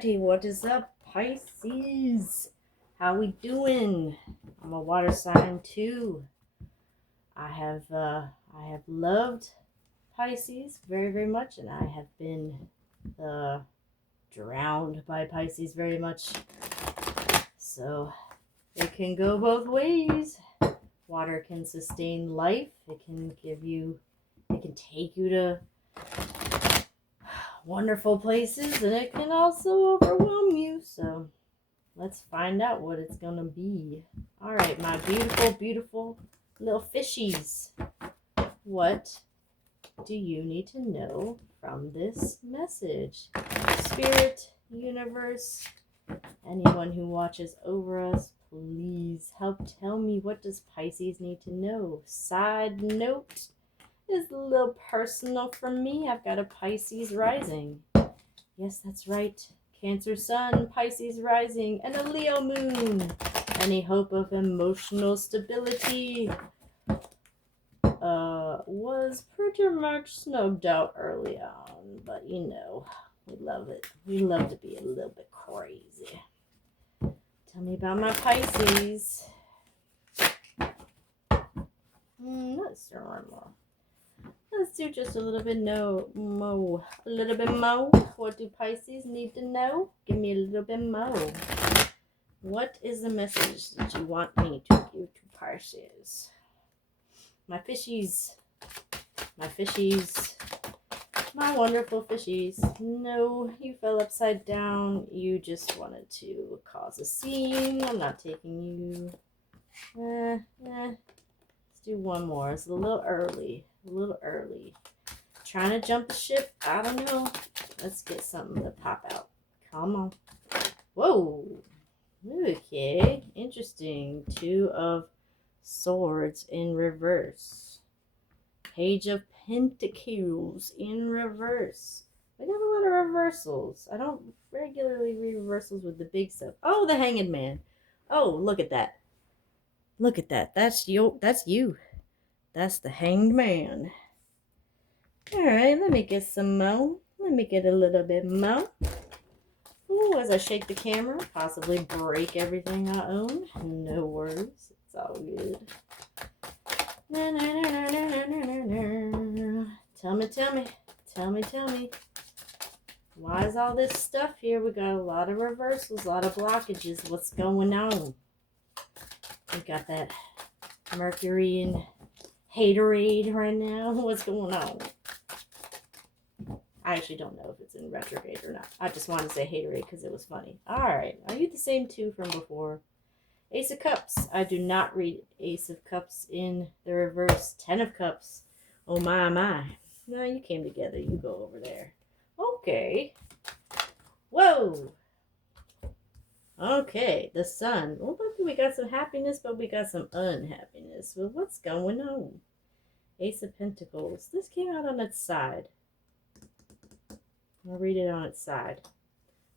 Alrighty, what is up, Pisces? How we doing? I'm a water sign too. I have loved Pisces very, very much, and I have been drowned by Pisces very much. So it can go both ways. Water can sustain life. It can take you to wonderful places, and it can also overwhelm you. So let's find out what it's gonna be. All right, my beautiful, beautiful little fishies. What do you need to know from this message? Spirit, universe, anyone who watches over us, please help tell me, what does Pisces need to know? Side note, is a little personal from me. I've got a Pisces rising. Yes, that's right. Cancer sun, Pisces rising, and a Leo moon. Any hope of emotional stability was pretty much snubbed out early on, but you know, we love it. We love to be a little bit crazy. Tell me about my Pisces. Let's do one more. Let's do just a little bit more. A little bit more. What do Pisces need to know? Give me a little bit more. What is the message that you want me to give to Pisces? My fishies. My fishies. My wonderful fishies. No, you fell upside down. You just wanted to cause a scene. I'm not taking you. Let's do one more. It's a little early. A little early. Trying to jump the ship? I don't know. Let's get something to pop out. Come on. Whoa. Okay. Interesting. Two of Swords in reverse. Page of Pentacles in reverse. We got a lot of reversals. I don't regularly read reversals with the big stuff. Oh, the Hanged Man. Oh, look at that. Look at that. That's you. That's you. That's the Hanged Man. All right, let me get some more. Let me get a little bit more. Ooh, as I shake the camera, possibly break everything I own. No worries. It's all good. Na, na, na, na, na, na, na. Tell me. Why is all this stuff here? We got a lot of reversals, a lot of blockages. What's going on? We got that Mercury in haterade right now. What's going on? I actually don't know if it's in retrograde or not. I just wanted to say haterade because it was funny. Alright, are you the same two from before? Ace of Cups. I do not read Ace of Cups in the reverse. 10 of Cups. Oh my, my. No, you came together. You go over there. Okay. Whoa. Okay, the Sun. Well, look, we got some happiness, but we got some unhappiness. Well, what's going on? Ace of Pentacles. This came out on its side. I'll read it on its side.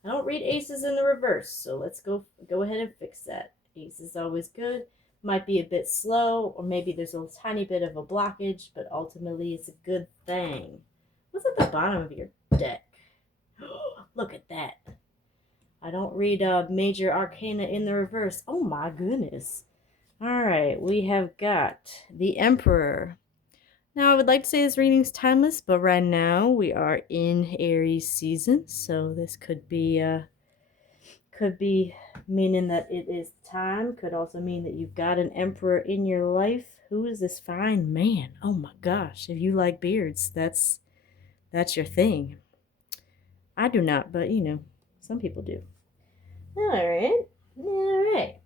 I don't read aces in the reverse, so let's go ahead and fix that. Ace is always good. Might be a bit slow, or maybe there's a tiny bit of a blockage, but ultimately it's a good thing. What's at the bottom of your deck? Look at that. I don't read major arcana in the reverse. Oh my goodness. All right, we have got the Emperor. Now, I would like to say this reading's timeless, but right now we are in Aries season, so this could be meaning that it is time. Could also mean that you've got an emperor in your life. Who is this fine man? Oh my gosh! If you like beards, that's your thing. I do not, but you know, some people do. All right.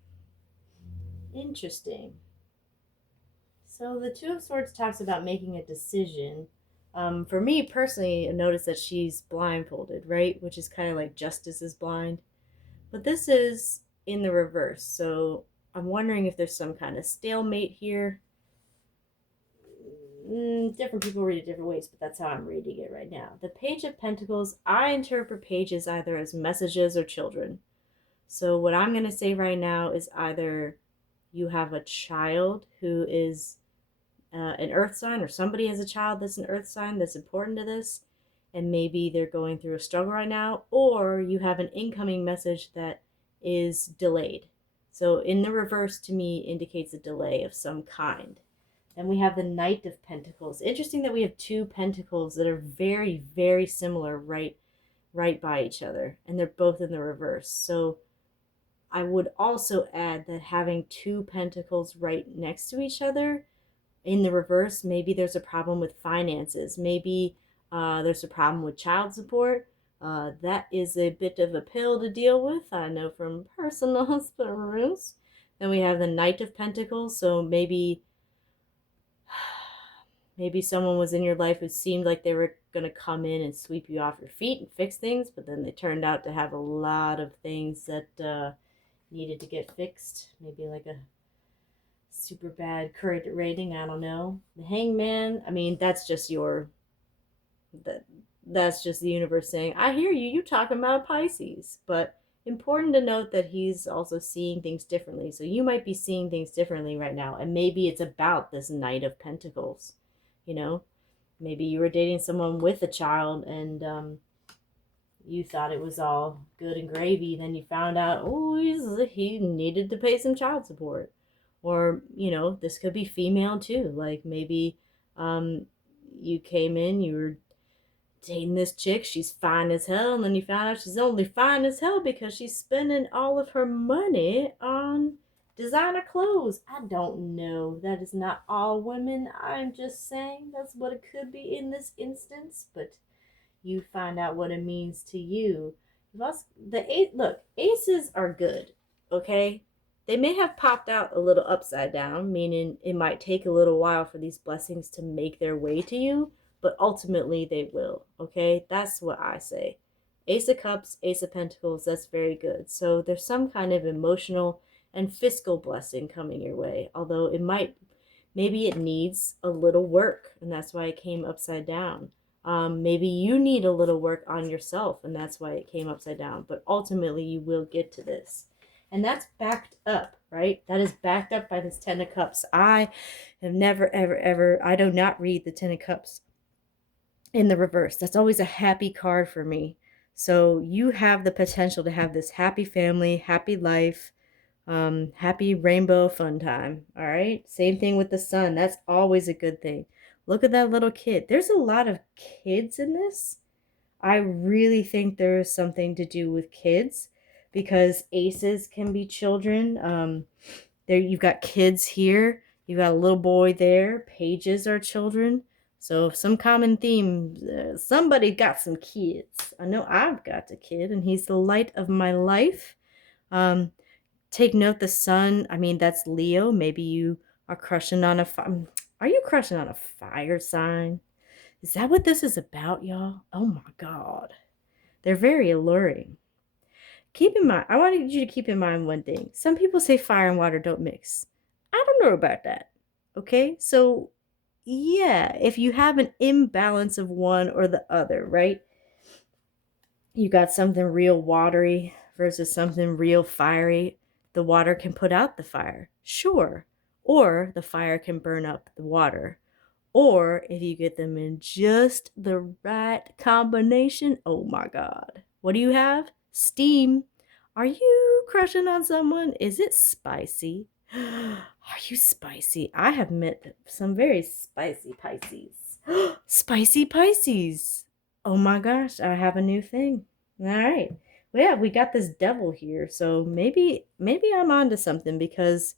Interesting. So the Two of Swords talks about making a decision. For me personally, I noticed that she's blindfolded, right? Which is kind of like Justice is blind. But this is in the reverse. So I'm wondering if there's some kind of stalemate here. Different people read it different ways, but that's how I'm reading it right now. The Page of Pentacles, I interpret pages either as messages or children. So what I'm going to say right now is either you have a child who is an earth sign, or somebody has a child that's an earth sign that's important to this, and maybe they're going through a struggle right now, or you have an incoming message that is delayed. So in the reverse, to me, indicates a delay of some kind. Then we have the Knight of Pentacles. Interesting that we have two pentacles that are very, very similar right by each other, and they're both in the reverse. So I would also add that having two pentacles right next to each other in the reverse, maybe there's a problem with finances. Maybe there's a problem with child support. That is a bit of a pill to deal with. I know from personal experience. Then we have the Knight of Pentacles. So maybe someone was in your life who seemed like they were going to come in and sweep you off your feet and fix things, but then they turned out to have a lot of things that needed to get fixed. Maybe like a super bad credit rating. I don't know. The Hangman. I mean, that's just that's just the universe saying, I hear you. You talking about Pisces, but important to note that he's also seeing things differently. So you might be seeing things differently right now, and maybe it's about this Knight of Pentacles. You know, maybe you were dating someone with a child, and you thought it was all good and gravy. Then you found out, oh, he needed to pay some child support. Or, this could be female too. Like maybe you came in, you were dating this chick, she's fine as hell, and then you found out she's only fine as hell because she's spending all of her money on designer clothes. I don't know. That is not all women. I'm just saying that's what it could be in this instance, but you find out what it means to you. Look, aces are good, okay? They may have popped out a little upside down, meaning it might take a little while for these blessings to make their way to you, but ultimately they will, okay? That's what I say. Ace of Cups, Ace of Pentacles, that's very good. So there's some kind of emotional and fiscal blessing coming your way, although maybe it needs a little work, and that's why it came upside down. Maybe you need a little work on yourself, and that's why it came upside down. But ultimately, you will get to this. And that's backed up, right? That is backed up by this Ten of Cups. I have never, ever, ever, I do not read the Ten of Cups in the reverse. That's always a happy card for me. So you have the potential to have this happy family, happy life, happy rainbow fun time. All right. Same thing with the sun. That's always a good thing. Look at that little kid. There's a lot of kids in this. I really think there is something to do with kids because aces can be children. There you've got kids here. You've got a little boy there. Pages are children. So some common theme. Somebody got some kids. I know I've got a kid, and he's the light of my life. Take note the sun, I mean, that's Leo. Maybe you are crushing on are you crushing on a fire sign? Is that what this is about, y'all? Oh my God. They're very alluring. Keep in mind, I wanted you to keep in mind one thing. Some people say fire and water don't mix. I don't know about that. Okay? So, yeah, if you have an imbalance of one or the other, right? You got something real watery versus something real fiery. The water can put out the fire, sure. Or the fire can burn up the water. Or if you get them in just the right combination, oh my God. What do you have? Steam. Are you crushing on someone? Is it spicy? Are you spicy? I have met some very spicy Pisces. Spicy Pisces. Oh my gosh, I have a new thing. All right. Well, yeah, we got this devil here. So maybe I'm onto something because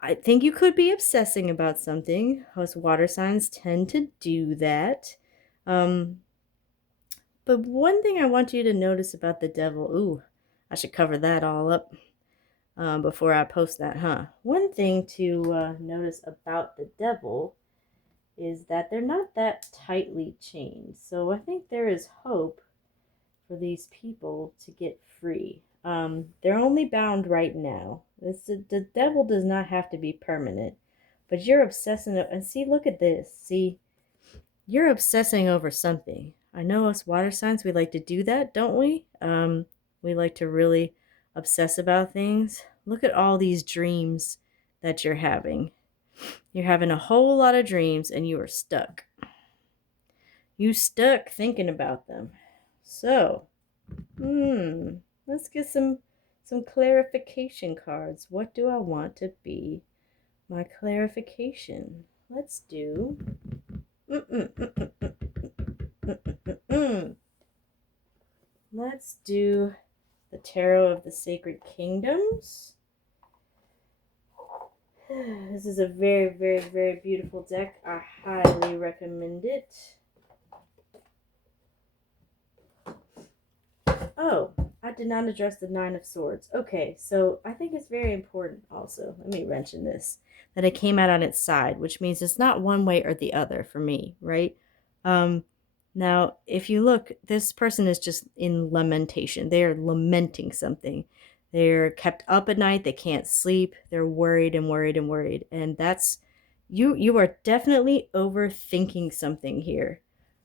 I think you could be obsessing about something. Us water signs tend to do that. But one thing I want you to notice about the devil, ooh, I should cover that all up before I post that, huh? One thing to notice about the devil is that they're not that tightly chained. So I think there is hope for these people to get free. They're only bound right now. The devil does not have to be permanent, but you're obsessing. And see, look at this. See, you're obsessing over something. I know us water signs, we like to do that, don't we? We like to really obsess about things. Look at all these dreams that you're having. You're having a whole lot of dreams and you are stuck. You stuck thinking about them. So, let's get some clarification cards. What do I want to be my clarification? Let's do let's do the Tarot of the Sacred Kingdoms. This is a very, very, very beautiful deck. I highly recommend it. Oh, I did not address the Nine of Swords. Okay, so I think it's very important also. Let me mention this. That it came out on its side, which means it's not one way or the other for me, right? Now, if you look, this person is just in lamentation. They are lamenting something. They're kept up at night. They can't sleep. They're worried and worried and worried. And that's, you are definitely overthinking something here.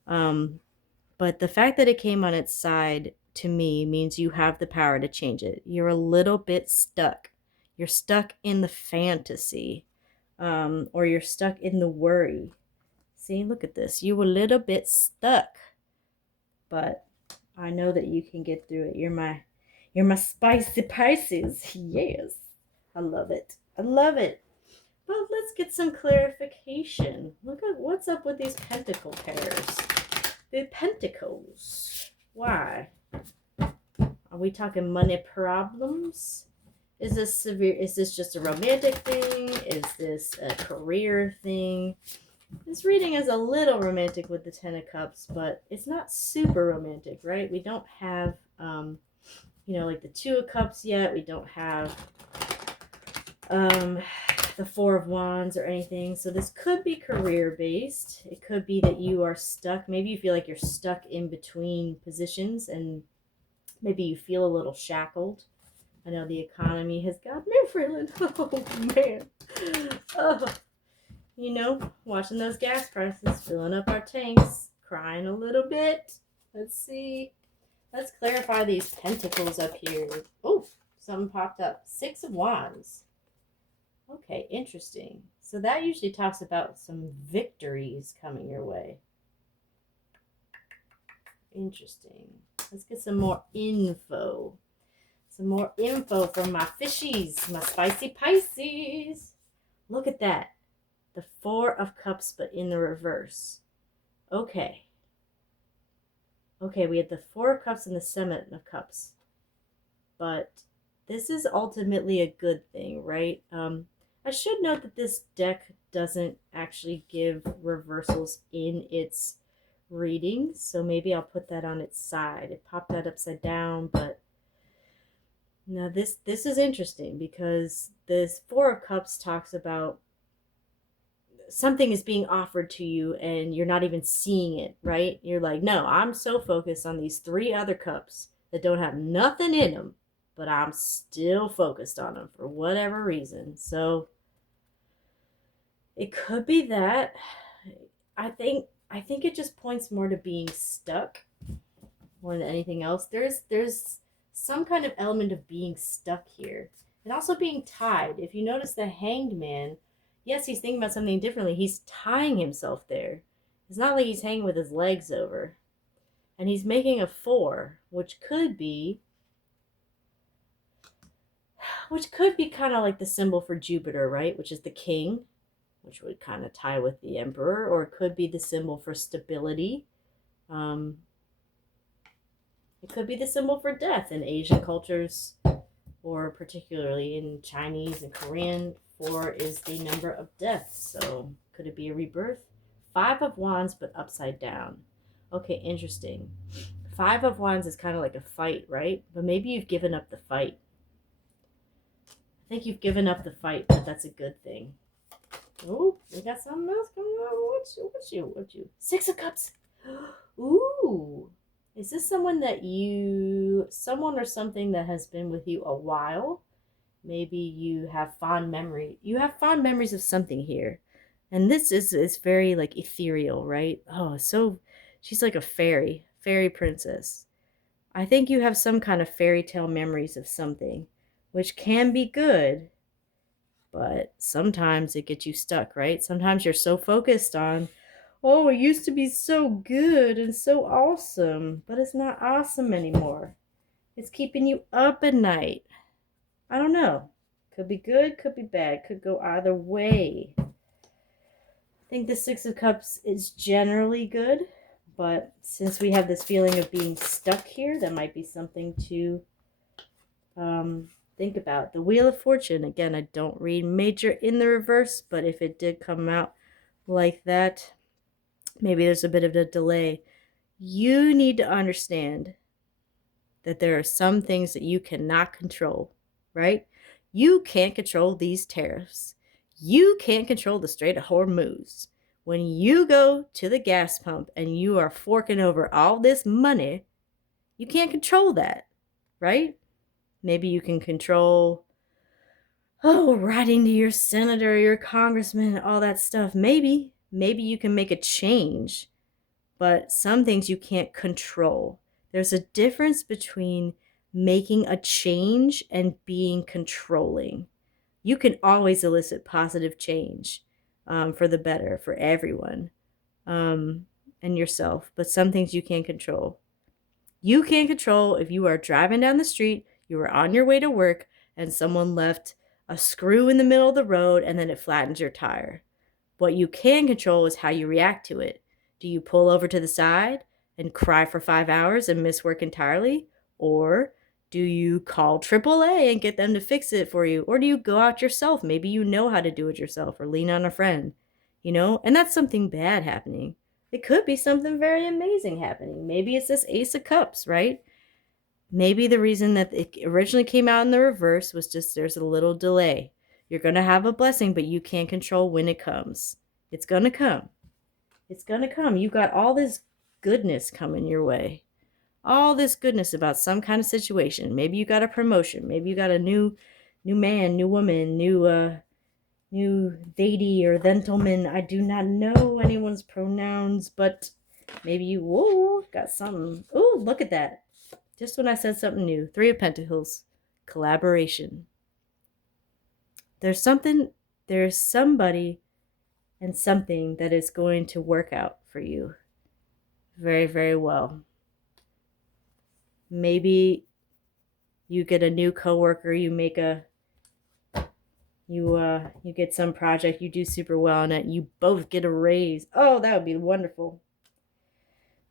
But the fact that it came on its side to me means you have the power to change it. You're a little bit stuck. You're stuck in the fantasy, or you're stuck in the worry. See, look at this. You were a little bit stuck, but I know that you can get through it. You're my spicy Pisces. Yes, I love it. I love it. But let's get some clarification. Look at what's up with these pentacle pairs. The pentacles. Why? Are we talking money problems? Is this severe? Is this just a romantic thing? Is this a career thing? This reading is a little romantic with the Ten of Cups, but it's not super romantic, right? We don't have, like the Two of Cups yet. We don't have the Four of Wands or anything. So this could be career-based. It could be that you are stuck. Maybe you feel like you're stuck in between positions and maybe you feel a little shackled. I know the economy has got me feeling, oh man. Watching those gas prices, filling up our tanks, crying a little bit. Let's see. Let's clarify these pentacles up here. Oh, something popped up. Six of Wands. Okay, interesting. So that usually talks about some victories coming your way. Interesting. Let's get some more info. Some more info from my fishies, my spicy Pisces. Look at that. The Four of Cups, but in the reverse. Okay. Okay, we have the Four of Cups and the Seven of Cups. But this is ultimately a good thing, right? I should note that this deck doesn't actually give reversals in its readings, so maybe I'll put that on its side. It popped out upside down, but now this is interesting because this Four of Cups talks about something is being offered to you and you're not even seeing it, right? You're like, no, I'm so focused on these three other cups that don't have nothing in them, but I'm still focused on them for whatever reason. So it could be that. I think it just points more to being stuck more than anything else. There's some kind of element of being stuck here. And also being tied. If you notice the Hanged Man, yes, he's thinking about something differently. He's tying himself there. It's not like he's hanging with his legs over. And he's making a 4, which could be kind of like the symbol for Jupiter, right? Which is the king, which would kind of tie with the emperor, or it could be the symbol for stability. It could be the symbol for death in Asian cultures, or particularly in Chinese and Korean. 4 is the number of death, so could it be a rebirth? 5 of Wands, but upside down. Okay, interesting. 5 of Wands is kind of like a fight, right? But maybe you've given up the fight. I think you've given up the fight, but that's a good thing. Oh, we got something else coming on. What's you? 6 of Cups. Ooh. Is this someone or something that has been with you a while? Maybe you have fond memory. You have fond memories of something here. And this is very like ethereal, right? Oh, so she's like a fairy princess. I think you have some kind of fairy tale memories of something, which can be good, but sometimes it gets you stuck, right? Sometimes you're so focused on Oh, it used to be so good and so awesome, but it's not awesome anymore. It's keeping you up at night. I don't know. Could be good, could be bad, could go either way. I think the Six of Cups is generally good, but since we have this feeling of being stuck here, that might be something to think about. The Wheel of Fortune, again, I don't read major in the reverse, but if it did come out like that, maybe there's a bit of a delay. You need to understand that there are some things that you cannot control, right? You can't control these tariffs. You can't control the Strait of Hormuz. When you go to the gas pump and you are forking over all this money, you can't control that, right? Maybe you can control, writing to your senator, your congressman, all that stuff. Maybe you can make a change, but some things you can't control. There's a difference between making a change and being controlling. You can always elicit positive change for the better for everyone and yourself, but some things you can't control. You can't control if you are driving down the street, you were on your way to work, and someone left a screw in the middle of the road and then it flattens your tire. What you can control is how you react to it. Do you pull over to the side and cry for 5 hours and miss work entirely? Or do you call AAA and get them to fix it for you? Or do you go out yourself? Maybe you know how to do it yourself or lean on a friend, and that's something bad happening. It could be something very amazing happening. Maybe it's this Ace of Cups, right? Maybe the reason that it originally came out in the reverse was just there's a little delay. You're going to have a blessing, but you can't control when it comes. It's going to come. It's going to come. You got all this goodness coming your way. All this goodness about some kind of situation. Maybe you got a promotion. Maybe you got a new man, new woman, new lady or gentleman. I do not know anyone's pronouns, but maybe you got something. Oh, look at that. Just when I said something new. 3 of Pentacles. Collaboration. There's somebody and something that is going to work out for you very, very well. Maybe you get a new coworker, you get some project, you do super well on it, you both get a raise. Oh, that would be wonderful.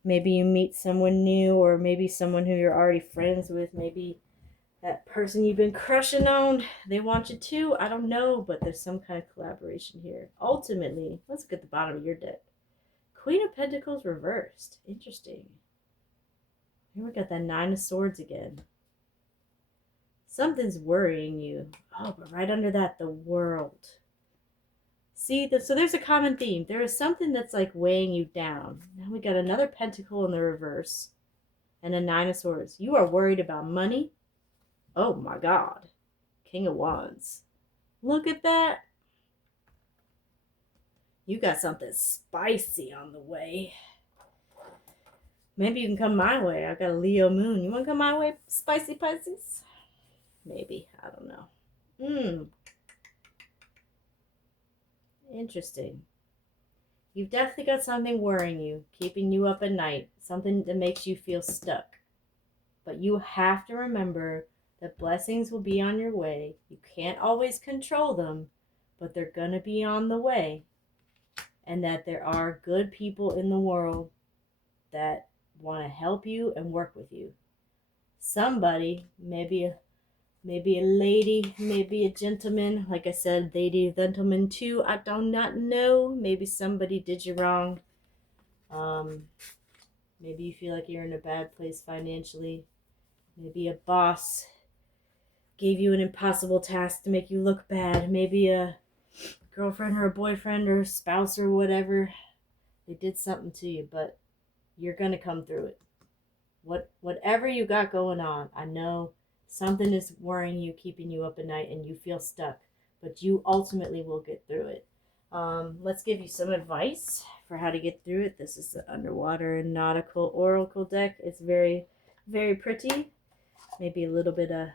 Maybe you meet someone new, or maybe someone who you're already friends with. Maybe that person you've been crushing on, they want you too. I don't know, but there's some kind of collaboration here. Ultimately, let's look at the bottom of your deck. Queen of Pentacles reversed. Interesting. Here we got that 9 of Swords again. Something's worrying you. Oh, but right under that, the World. See, so there's a common theme. There is something that's like weighing you down. Now we got another Pentacle in the reverse and a 9 of Swords. You are worried about money. Oh my God. King of Wands. Look at that. You got something spicy on the way. Maybe you can come my way. I got a Leo moon. You want to come my way, spicy Pisces? Maybe. I don't know. Interesting. You've definitely got something worrying you, keeping you up at night, something that makes you feel stuck. But you have to remember that blessings will be on your way. You can't always control them, but they're going to be on the way. And that there are good people in the world that want to help you and work with you. Somebody, maybe a lady, maybe a gentleman, like I said, lady, gentleman too, I do not know. Maybe somebody did you wrong. Maybe you feel like you're in a bad place financially. Maybe a boss gave you an impossible task to make you look bad. Maybe a girlfriend or a boyfriend or spouse or whatever, they did something to you, but you're going to come through it. Whatever you got going on, I know something is worrying you, keeping you up at night, and you feel stuck, but you ultimately will get through it. Let's give you some advice for how to get through it. This is the Underwater and Nautical Oracle deck. It's very, very pretty. Maybe a little bit of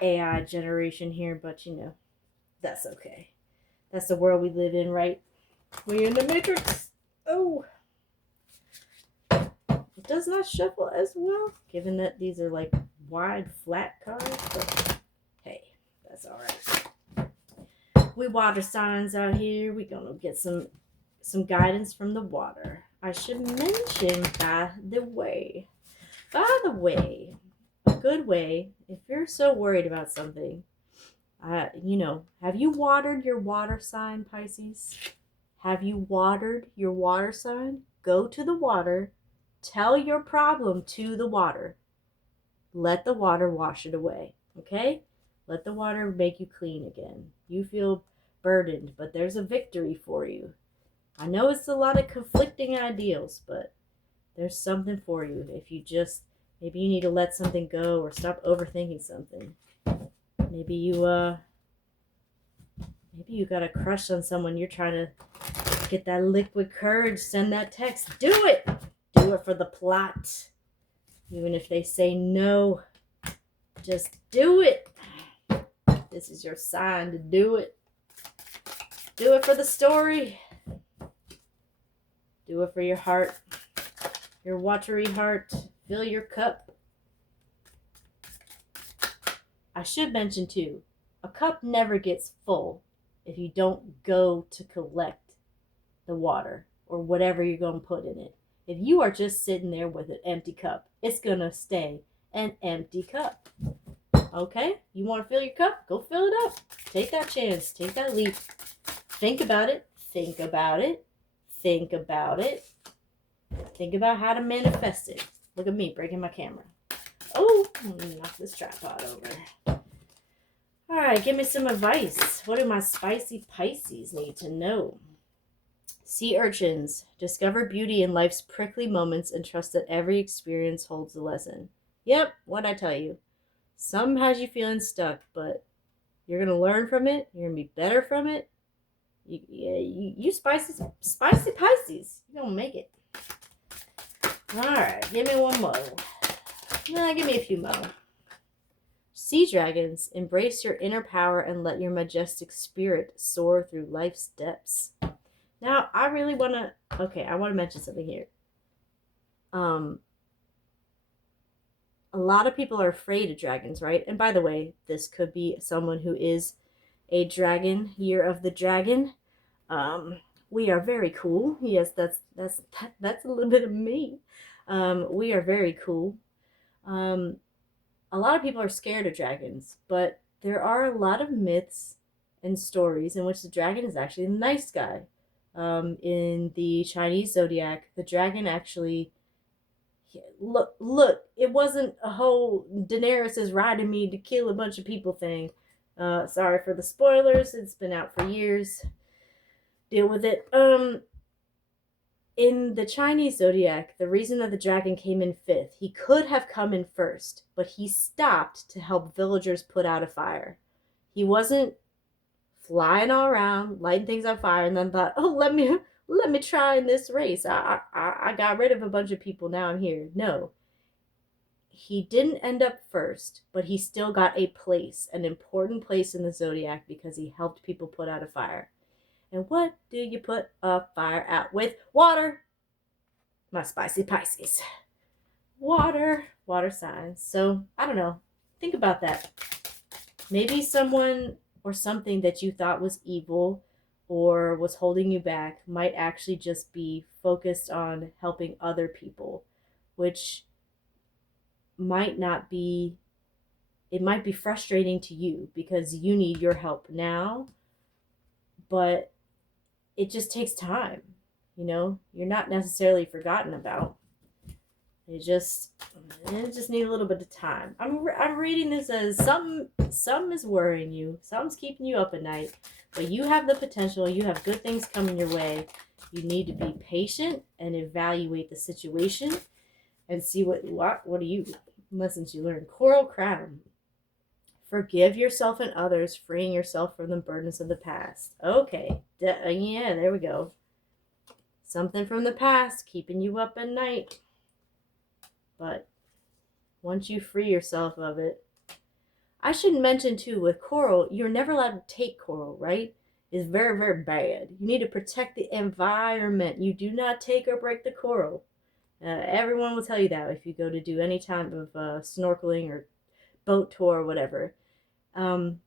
AI generation here, but that's okay. That's the world we live in, right? We're in the Matrix. Oh, it does not shuffle as well, given that these are like wide, flat cards, but hey, that's all right. We water signs out here. We're gonna get some guidance from the water. I should mention, by the way, a good way, if you're so worried about something, have you watered your water sign, Pisces? Have you watered your water sign? Go to the water, tell your problem to the water. Let the water wash it away, okay? Let the water make you clean again. You feel burdened, but there's a victory for you. I know it's a lot of conflicting ideals, but there's something for you if you just maybe you need to let something go or stop overthinking something. Maybe you got a crush on someone, you're trying to get that liquid courage, send that text. Do it. Do it for the plot. Even if they say no, just do it. This is your sign to do it. Do it for the story. Do it for your heart. Your watery heart. Fill your cup. I should mention too, a cup never gets full if you don't go to collect the water or whatever you're going to put in it. If you are just sitting there with an empty cup, it's going to stay an empty cup. Okay? You want to fill your cup? Go fill it up. Take that chance. Take that leap. Think about it. Think about it. Think about it. Think about how to manifest it. Look at me breaking my camera. Oh, I'm going to knock this tripod over. All right, give me some advice. What do my spicy Pisces need to know? Sea urchins, discover beauty in life's prickly moments and trust that every experience holds a lesson. Yep, what'd I tell you? Some has you feeling stuck, but you're going to learn from it. You're going to be better from it. You spicy Pisces. You're going to make it. All right, give me one more. Nah, give me a few more. Sea dragons, embrace your inner power and let your majestic spirit soar through life's depths. Now, I really want to mention something here. A lot of people are afraid of dragons, right? And by the way, this could be someone who is a dragon, year of the dragon. We are very cool. Yes, that's a little bit of me. We are very cool. A lot of people are scared of dragons, but there are a lot of myths and stories in which the dragon is actually a nice guy. In the Chinese zodiac, the dragon actually look. It wasn't a whole Daenerys is riding me to kill a bunch of people thing. Sorry for the spoilers. It's been out for years. Deal with it. In the Chinese zodiac, the reason that the dragon came in fifth, he could have come in first, but he stopped to help villagers put out a fire. He wasn't flying all around, lighting things on fire, and then thought, oh, let me try in this race. I got rid of a bunch of people, now I'm here. No. He didn't end up first, but he still got a place, an important place in the zodiac because he helped people put out a fire. And what do you put a fire out with? Water. My spicy Pisces. Water signs. So, I don't know. Think about that. Maybe someone or something that you thought was evil or was holding you back might actually just be focused on helping other people, which might be frustrating to you because you need your help now, but it just takes time. You're not necessarily forgotten about. It just need a little bit of time. I'm reading this as something is worrying you, something's keeping you up at night, but you have the potential. You have good things coming your way. You need to be patient and evaluate the situation and see what are you lessons you learn. Coral crown. Forgive yourself and others, freeing yourself from the burdens of the past. Okay, yeah, there we go. Something from the past keeping you up at night. But once you free yourself of it, I should mention too, with coral, you're never allowed to take coral, right? is very, very bad. You need to protect the environment. You do not take or break the coral. Everyone will tell you that if you go to do any type of snorkeling or boat tour or whatever. Um,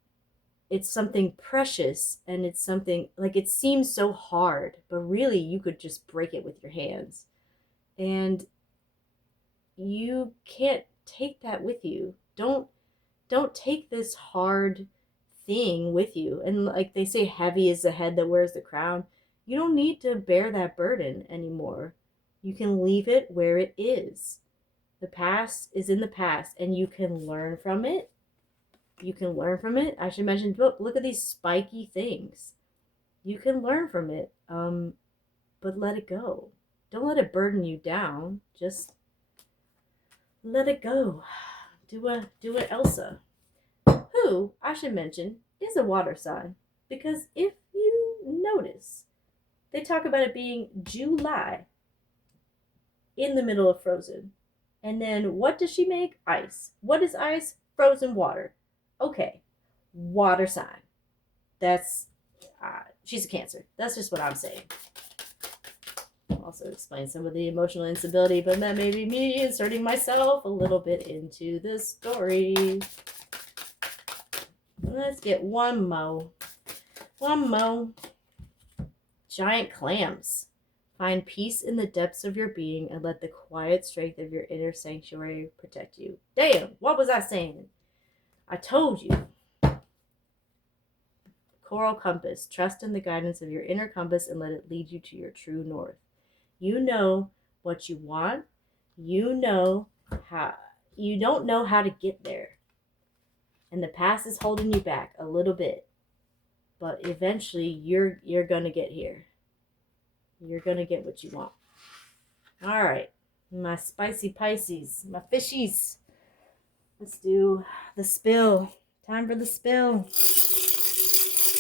it's something precious, and it's something like, it seems so hard, but really you could just break it with your hands. And you can't take that with you. Don't take this hard thing with you. And like they say, heavy is the head that wears the crown. You don't need to bear that burden anymore. You can leave it where it is. The past is in the past, and you can learn from it. You can learn from it. I should mention, look at these spiky things. You can learn from it, but let it go. Don't let it burden you down. Just let it go. Do a Elsa, who I should mention is a water sign, because if you notice, they talk about it being July in the middle of Frozen. And then what does she make? Ice. What is ice? Frozen water. Okay, water sign. That's she's a Cancer. That's just what I'm saying. Also explain some of the emotional instability, but that may be me inserting myself a little bit into the story. Let's get one mo. One mo. Giant clams. Find peace in the depths of your being and let the quiet strength of your inner sanctuary protect you. Damn, what was I saying? I told you. Coral compass. Trust in the guidance of your inner compass and let it lead you to your true north. You know what you want. You know how. You don't know how to get there. And the past is holding you back a little bit. But eventually you're going to get here. You're going to get what you want. All right. My spicy Pisces. My fishies. Let's do the spill. Time for the spill.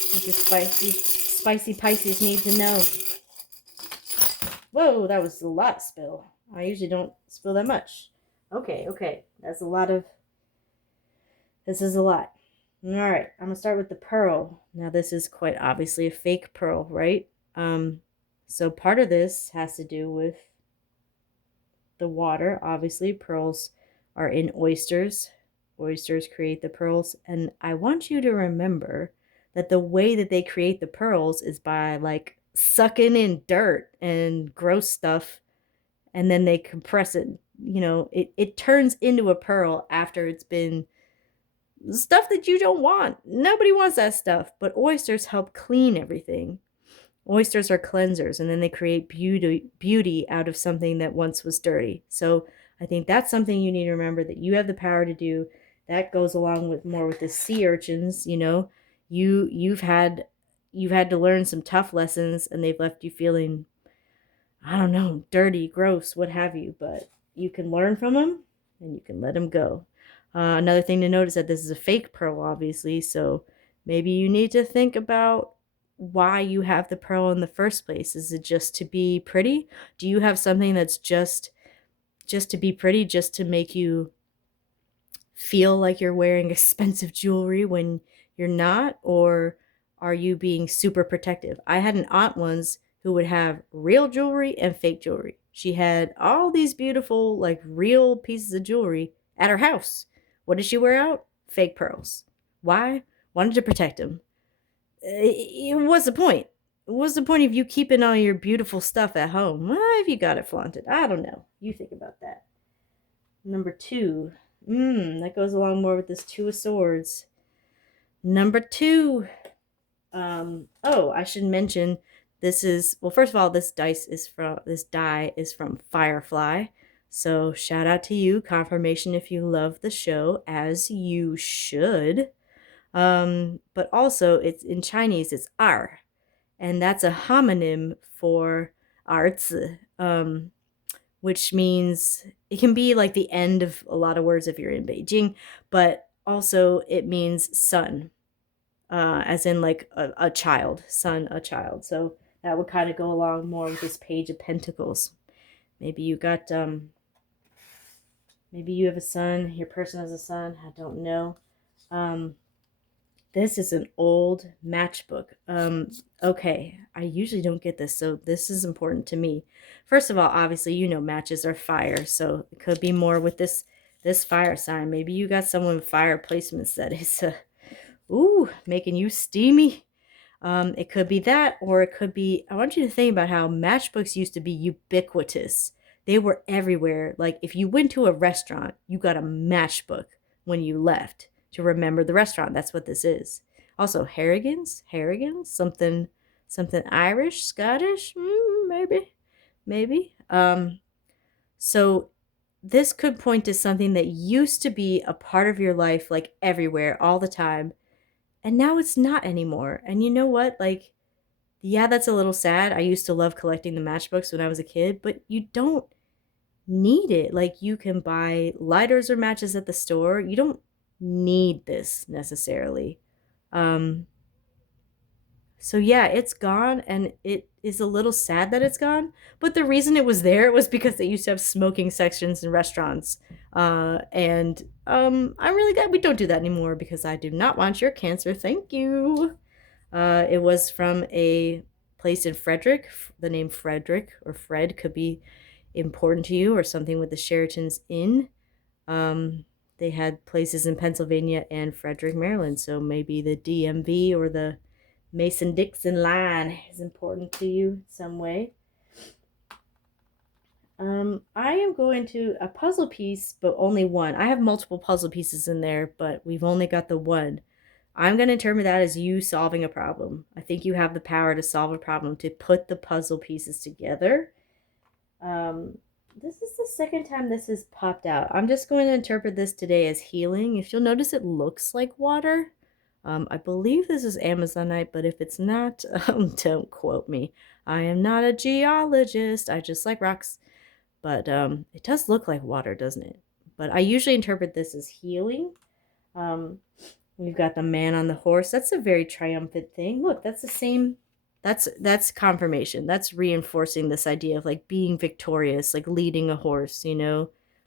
What your spicy Pisces need to know. Whoa, that was a lot of spill. I usually don't spill that much. Okay. That's a lot of... This is a lot. All right, I'm going to start with the pearl. Now, this is quite obviously a fake pearl, right? So part of this has to do with the water. Obviously, pearls are in oysters. Oysters create the pearls. And I want you to remember that the way that they create the pearls is by like sucking in dirt and gross stuff, and then they compress it. You know, it turns into a pearl after it's been stuff that you don't want. Nobody wants that stuff, but oysters help clean everything. Oysters are cleansers, and then they create beauty out of something that once was dirty. So I think that's something you need to remember, that you have the power to do. That goes along with more with the sea urchins. You know, you've had to learn some tough lessons, and they've left you feeling, I don't know, dirty, gross, what have you. But you can learn from them, and you can let them go. Another thing to note is that this is a fake pearl, obviously. So maybe you need to think about why you have the pearl in the first place. Is it just to be pretty? Do you have something that's just to be pretty, just to make you feel like you're wearing expensive jewelry when you're not? Or are you being super protective? I had an aunt once who would have real jewelry and fake jewelry. She had all these beautiful, like, real pieces of jewelry at her house. What did she wear out? Fake pearls. Why? Wanted to protect them. What's the point? What's the point of you keeping all your beautiful stuff at home? Why have you got it flaunted? I don't know. You think about that. Number 2. That goes along more with this 2 of Swords. Number 2. I should mention, this is, well, first of all, this die is from Firefly. So shout out to you. Confirmation if you love the show, as you should. But also, it's in Chinese, it's ar, and that's a homonym for arzi, which means it can be like the end of a lot of words if you're in Beijing, but also it means son, as in like a child, son, a child. So that would kind of go along more with this Page of Pentacles. Maybe you got, maybe you have a son, your person has a son, I don't know. This is an old matchbook. Okay, I usually don't get this, so this is important to me. First of all, obviously, you know matches are fire, so it could be more with this fire sign. Maybe you got someone with fire placements that is making you steamy. It could be that, or it could be, I want you to think about how matchbooks used to be ubiquitous. They were everywhere. Like if you went to a restaurant, you got a matchbook when you left to remember the restaurant. That's what this is. Also, Harrigan's, something Irish, Scottish, maybe. So this could point to something that used to be a part of your life, like everywhere, all the time, and now it's not anymore. And you know what? Like, yeah, that's a little sad. I used to love collecting the matchbooks when I was a kid, but you don't need it. Like, you can buy lighters or matches at the store. You don't need this necessarily. Um, so yeah, it's gone, and it is a little sad that it's gone. But the reason it was there was because they used to have smoking sections in restaurants. And I'm really glad we don't do that anymore because I do not want your cancer. Thank you. It was from a place in Frederick. The name Frederick or Fred could be important to you, or something with the Sheraton's Inn. They had places in Pennsylvania and Frederick, Maryland. So maybe the DMV or the Mason-Dixon line is important to you in some way. I am going to a puzzle piece, but only one. I have multiple puzzle pieces in there, but we've only got the one. I'm going to interpret that as you solving a problem. I think you have the power to solve a problem, to put the puzzle pieces together. This is the second time this has popped out. I'm just going to interpret this today as healing. If you'll notice, it looks like water. I believe this is Amazonite, but if it's not, don't quote me. I am not a geologist. I just like rocks. But it does look like water, doesn't it? But I usually interpret this as healing. We've got the man on the horse. That's a very triumphant thing. Look, that's the same. That's confirmation. That's reinforcing this idea of like being victorious, like leading a horse,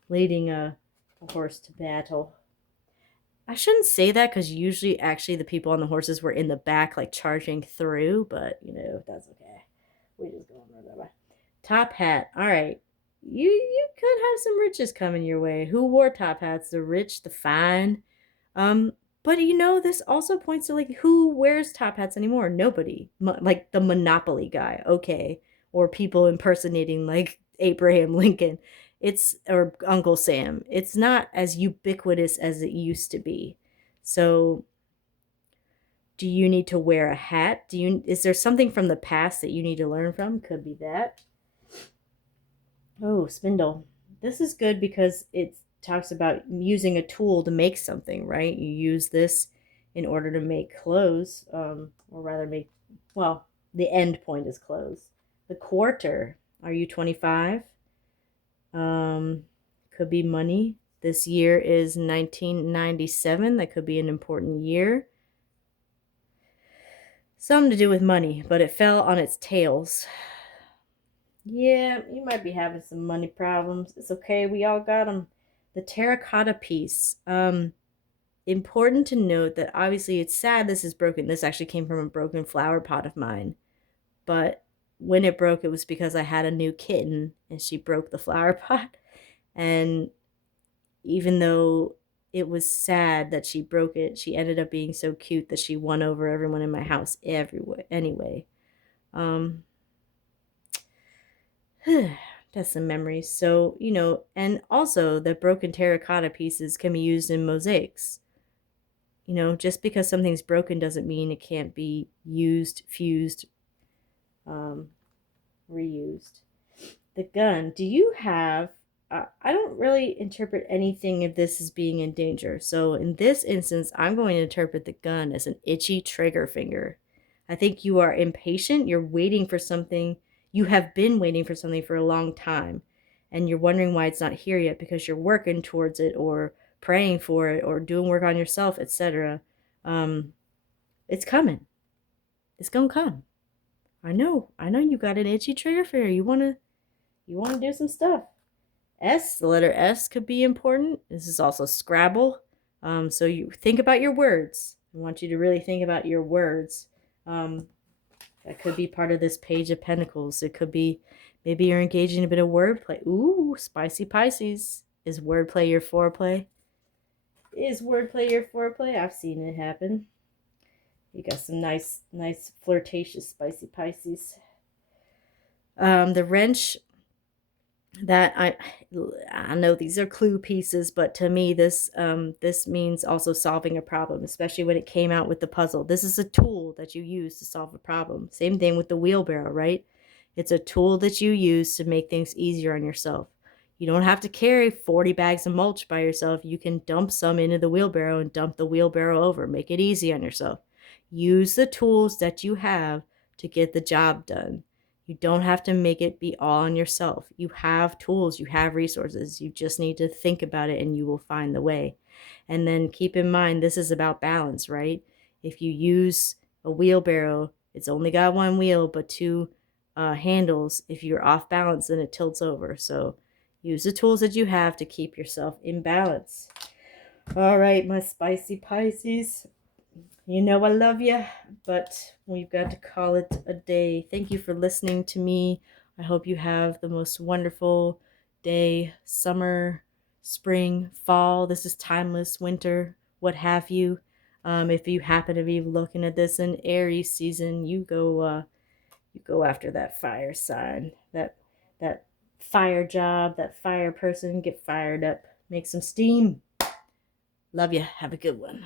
leading a horse to battle. I shouldn't say that because usually actually the people on the horses were in the back, like charging through, but that's okay. We just go on. Top hat. All right. You could have some riches coming your way. Who wore top hats? The rich, the fine. But this also points to like who wears top hats anymore? Nobody. Like the Monopoly guy, okay, or people impersonating like Abraham Lincoln. Or Uncle Sam. It's not as ubiquitous as it used to be. So, do you need to wear a hat? Is there something from the past that you need to learn from? Could be that. Oh, spindle. This is good because it talks about using a tool to make something, right? You use this in order to make clothes, or rather the end point is clothes. The quarter. Are you 25? Could be money. This year is 1997. That could be an important year. Something to do with money, but it fell on its tails. Yeah, you might be having some money problems. It's okay. We all got them. The terracotta piece. Important to note that obviously it's sad this is broken. This actually came from a broken flower pot of mine. But when it broke, it was because I had a new kitten and she broke the flower pot. And even though it was sad that she broke it, she ended up being so cute that she won over everyone in my house everywhere. Anyway, that's some memories. So, and also the broken terracotta pieces can be used in mosaics. Just because something's broken doesn't mean it can't be used, fused, reused. The gun. Do you have... I don't really interpret anything of this as being in danger. So in this instance, I'm going to interpret the gun as an itchy trigger finger. I think you are impatient. You're waiting for something. You have been waiting for something for a long time. And you're wondering why it's not here yet because you're working towards it or praying for it or doing work on yourself, etc. It's coming. It's going to come. I know you got an itchy trigger finger. You want to do some stuff. The letter S could be important. This is also Scrabble. So you think about your words. I want you to really think about your words. That could be part of this Page of Pentacles. It could be maybe you're engaging in a bit of wordplay. Ooh, spicy Pisces. Is wordplay your foreplay? Is wordplay your foreplay? I've seen it happen. You got some nice flirtatious spicy Pisces. The wrench, that I know these are clue pieces, but to me this means also solving a problem, especially when it came out with the puzzle. This is a tool that you use to solve a problem. Same thing with the wheelbarrow, right? It's a tool that you use to make things easier on yourself. You don't have to carry 40 bags of mulch by yourself. You can dump some into the wheelbarrow and dump the wheelbarrow over. Make it easy on yourself. Use the tools that you have to get the job done. You don't have to make it be all on yourself. You have tools, you have resources. You just need to think about it and you will find the way. And then keep in mind, this is about balance, right? If you use a wheelbarrow, it's only got one wheel, but two handles. If you're off balance, then it tilts over. So use the tools that you have to keep yourself in balance. All right, my spicy Pisces. You know I love you, but we've got to call it a day. Thank you for listening to me. I hope you have the most wonderful day, summer, spring, fall. This is timeless, winter, what have you. If you happen to be looking at this in Aries season, you go after that fire sign, that fire job, that fire person. Get fired up, make some steam. Love you. Have a good one.